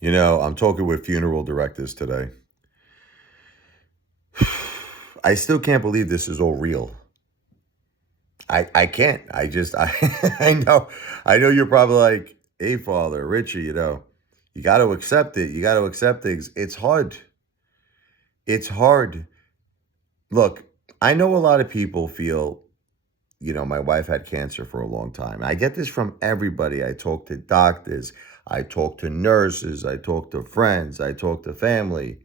You know, I'm talking with funeral directors today. I still can't believe this is all real. I can't. I know you're probably like, hey, Father, Richie, you got to accept it. You got to accept things. It's hard. It's hard. Look, I know a lot of people feel, my wife had cancer for a long time. I get this from everybody. I talk to doctors, I talk to nurses, I talk to friends, I talk to family.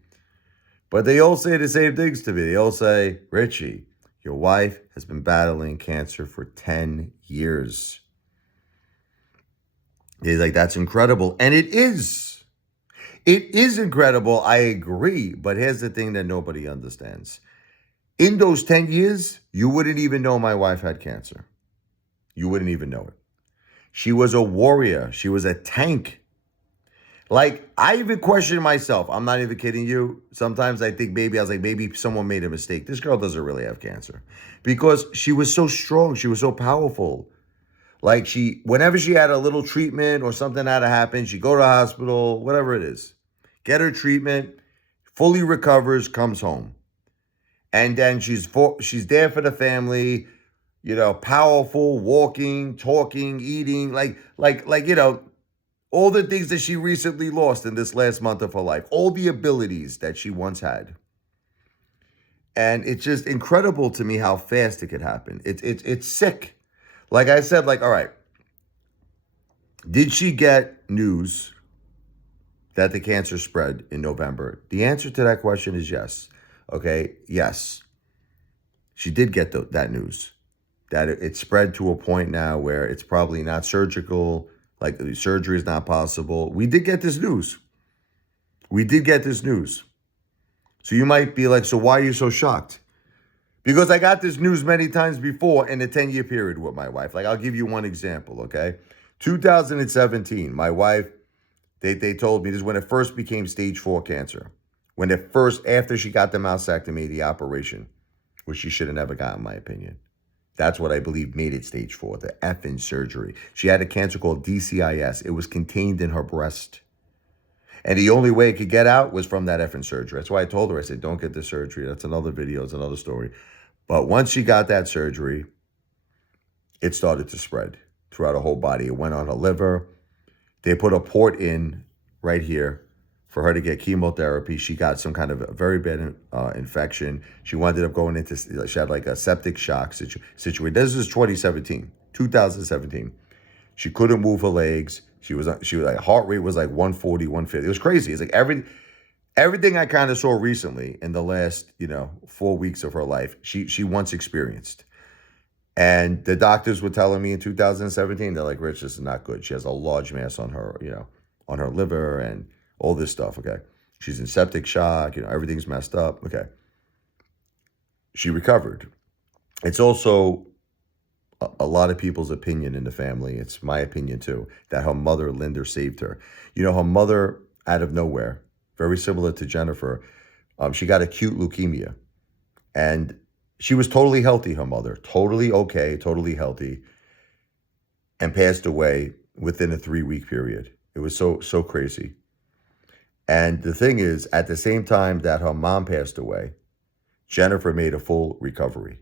But they all say the same things to me. They all say, Richie, your wife has been battling cancer for 10 years. He's like, that's incredible. And it is. It is incredible. I agree. But here's the thing that nobody understands. In those 10 years, you wouldn't even know my wife had cancer. You wouldn't even know it. She was a warrior. She was a tank. Like, I even question myself. I'm not even kidding you. Sometimes I think maybe someone made a mistake. This girl doesn't really have cancer because she was so strong. She was so powerful. Like, whenever she had a little treatment or something had to happen, she'd go to the hospital, whatever it is, get her treatment, fully recovers, comes home. And then she's there for the family, powerful, walking, talking, eating, all the things that she recently lost in this last month of her life, all the abilities that she once had. And it's just incredible to me how fast it could happen. It's sick. Like I said, all right, did she get news that the cancer spread in November? The answer to that question is yes. Okay, yes. She did get that news, that it spread to a point now where it's probably not surgical, like surgery is not possible. We did get this news. We did get this news. So you might be like, so why are you so shocked? Because I got this news many times before in a 10-year period with my wife. Like, I'll give you one example, okay? 2017, my wife, they told me this is when it first became stage 4 cancer. After she got the mastectomy, the operation, which she should have never got, in my opinion. That's what I believe made it stage 4, the effing surgery. She had a cancer called DCIS. It was contained in her breast. And the only way it could get out was from that effing surgery. That's why I told her, I said, don't get the surgery. That's another video. It's another story. But once she got that surgery, it started to spread throughout her whole body. It went on her liver. They put a port in right here for her to get chemotherapy. She got some kind of a very bad infection. She ended up going into, she had like a septic shock situation. This is 2017. She couldn't move her legs. She was like, heart rate was like 140, 150. It was crazy. It's like everything I kind of saw recently in the last, 4 weeks of her life, she once experienced. And the doctors were telling me in 2017, they're like, Rich, this is not good. She has a large mass on her, on her liver and all this stuff, okay? She's in septic shock, everything's messed up, okay? She recovered. It's also a lot of people's opinion in the family, it's my opinion too, that her mother, Linda, saved her. Her mother, out of nowhere, very similar to Jennifer, she got acute leukemia. And she was totally healthy, her mother, totally okay, totally healthy, and passed away within a 3-week period. It was so crazy. And the thing is, at the same time that her mom passed away, Jennifer made a full recovery,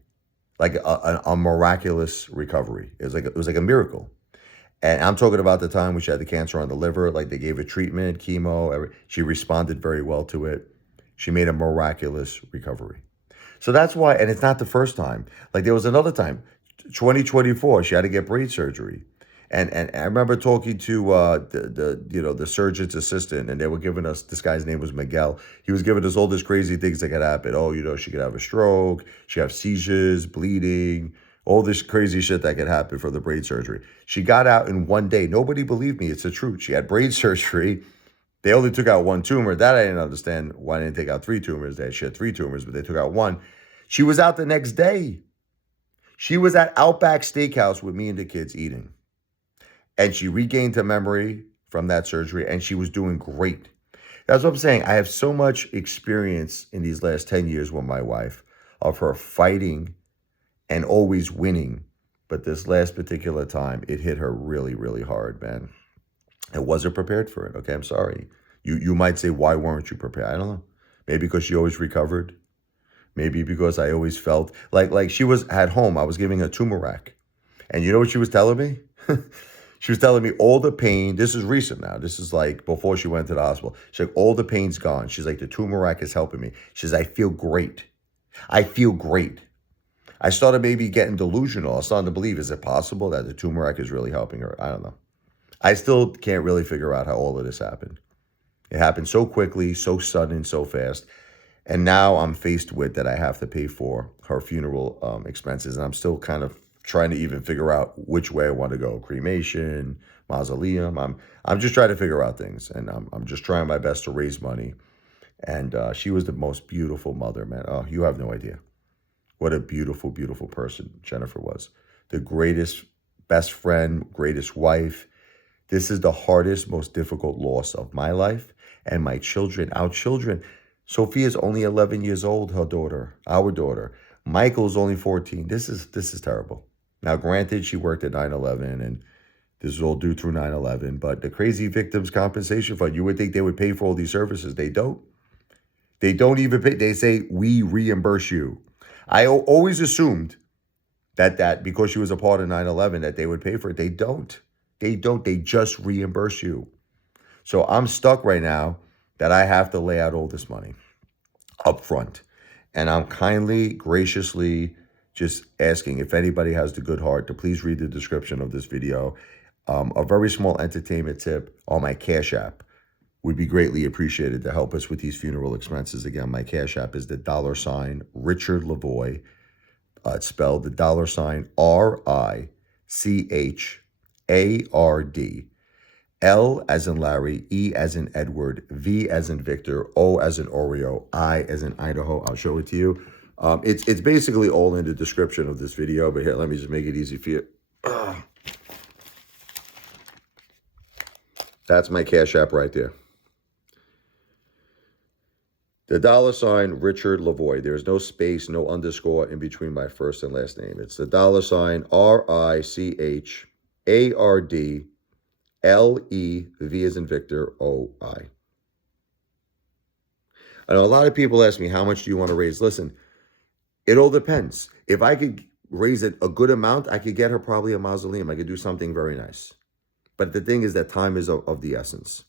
like a miraculous recovery. It was like a miracle. And I'm talking about the time when she had the cancer on the liver, like they gave her treatment, chemo, she responded very well to it. She made a miraculous recovery. So that's why, and it's not the first time. Like there was another time, 2024, she had to get brain surgery. And I remember talking to the surgeon's assistant, and they were giving us, this guy's name was Miguel. He was giving us all these crazy things that could happen. Oh, she could have a stroke, she could have seizures, bleeding, all this crazy shit that could happen for the brain surgery. She got out in one day. Nobody believed me. It's the truth. She had brain surgery. They only took out one tumor. That I didn't understand why they didn't take out 3 tumors. She had 3 tumors, but they took out one. She was out the next day. She was at Outback Steakhouse with me and the kids eating. And she regained her memory from that surgery, and she was doing great. That's what I'm saying. I have so much experience in these last 10 years with my wife of her fighting and always winning. But this last particular time, it hit her really, really hard, man. I wasn't prepared for it, okay? I'm sorry. You might say, why weren't you prepared? I don't know. Maybe because she always recovered. Maybe because I always felt like she was at home. I was giving her turmeric. And you know what she was telling me? She was telling me all the pain. This is recent now. This is like before she went to the hospital. She's like, all the pain's gone. She's like, the turmeric is helping me. She says, I feel great. I feel great. I started maybe getting delusional. I was starting to believe, is it possible that the turmeric is really helping her? I don't know. I still can't really figure out how all of this happened. It happened so quickly, so sudden, so fast. And now I'm faced with that I have to pay for her funeral expenses. And I'm still kind of trying to even figure out which way I want to go. Cremation, mausoleum. I'm just trying to figure out things. And I'm just trying my best to raise money. And she was the most beautiful mother, man. Oh, you have no idea. What a beautiful, beautiful person Jennifer was. The greatest best friend, greatest wife. This is the hardest, most difficult loss of my life and my children, our children. Sophia's only 11 years old, her daughter, our daughter. Michael's only 14. This is terrible. Now, granted, she worked at 9/11, and this is all due through 9/11, but the Crazy Victims Compensation Fund, you would think they would pay for all these services. They don't. They don't even pay. They say, we reimburse you. I always assumed that because she was a part of 9/11, that they would pay for it. They don't. They don't. They just reimburse you. So I'm stuck right now that I have to lay out all this money up front. And I'm kindly, graciously just asking if anybody has the good heart to please read the description of this video. A very small entertainment tip on my Cash App would be greatly appreciated to help us with these funeral expenses. Again, my Cash App is the $ RichardLevoi. It's spelled the $RichArD. L as in Larry, E as in Edward, V as in Victor, O as in Oreo, I as in Idaho. I'll show it to you. It's basically all in the description of this video, but here, let me just make it easy for you. That's my Cash App right there. The $ RichardLevoi. There's no space, no underscore in between my first and last name. It's the $RichArD. L-E, V as in Victor, O-I. I know a lot of people ask me, how much do you want to raise? Listen, it all depends. If I could raise it a good amount, I could get her probably a mausoleum. I could do something very nice. But the thing is that time is of the essence.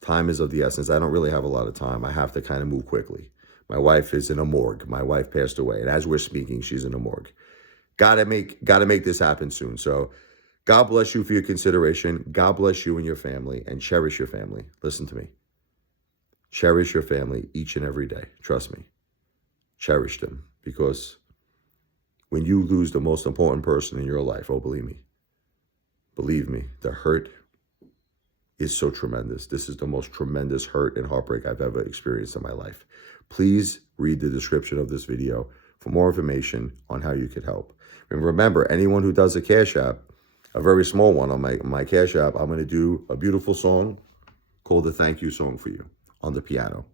Time is of the essence. I don't really have a lot of time. I have to kind of move quickly. My wife is in a morgue. My wife passed away. And as we're speaking, she's in a morgue. Gotta make this happen soon. So God bless you for your consideration. God bless you and your family, and cherish your family. Listen to me. Cherish your family each and every day. Trust me. Cherish them, because when you lose the most important person in your life, oh, believe me, the hurt is so tremendous. This is the most tremendous hurt and heartbreak I've ever experienced in my life. Please read the description of this video for more information on how you could help. And remember, anyone who does a Cash App, a very small one on my Cash App, I'm going to do a beautiful song called the Thank You Song for you on the piano.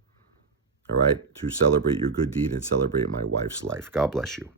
All right? To celebrate your good deed and celebrate my wife's life. God bless you.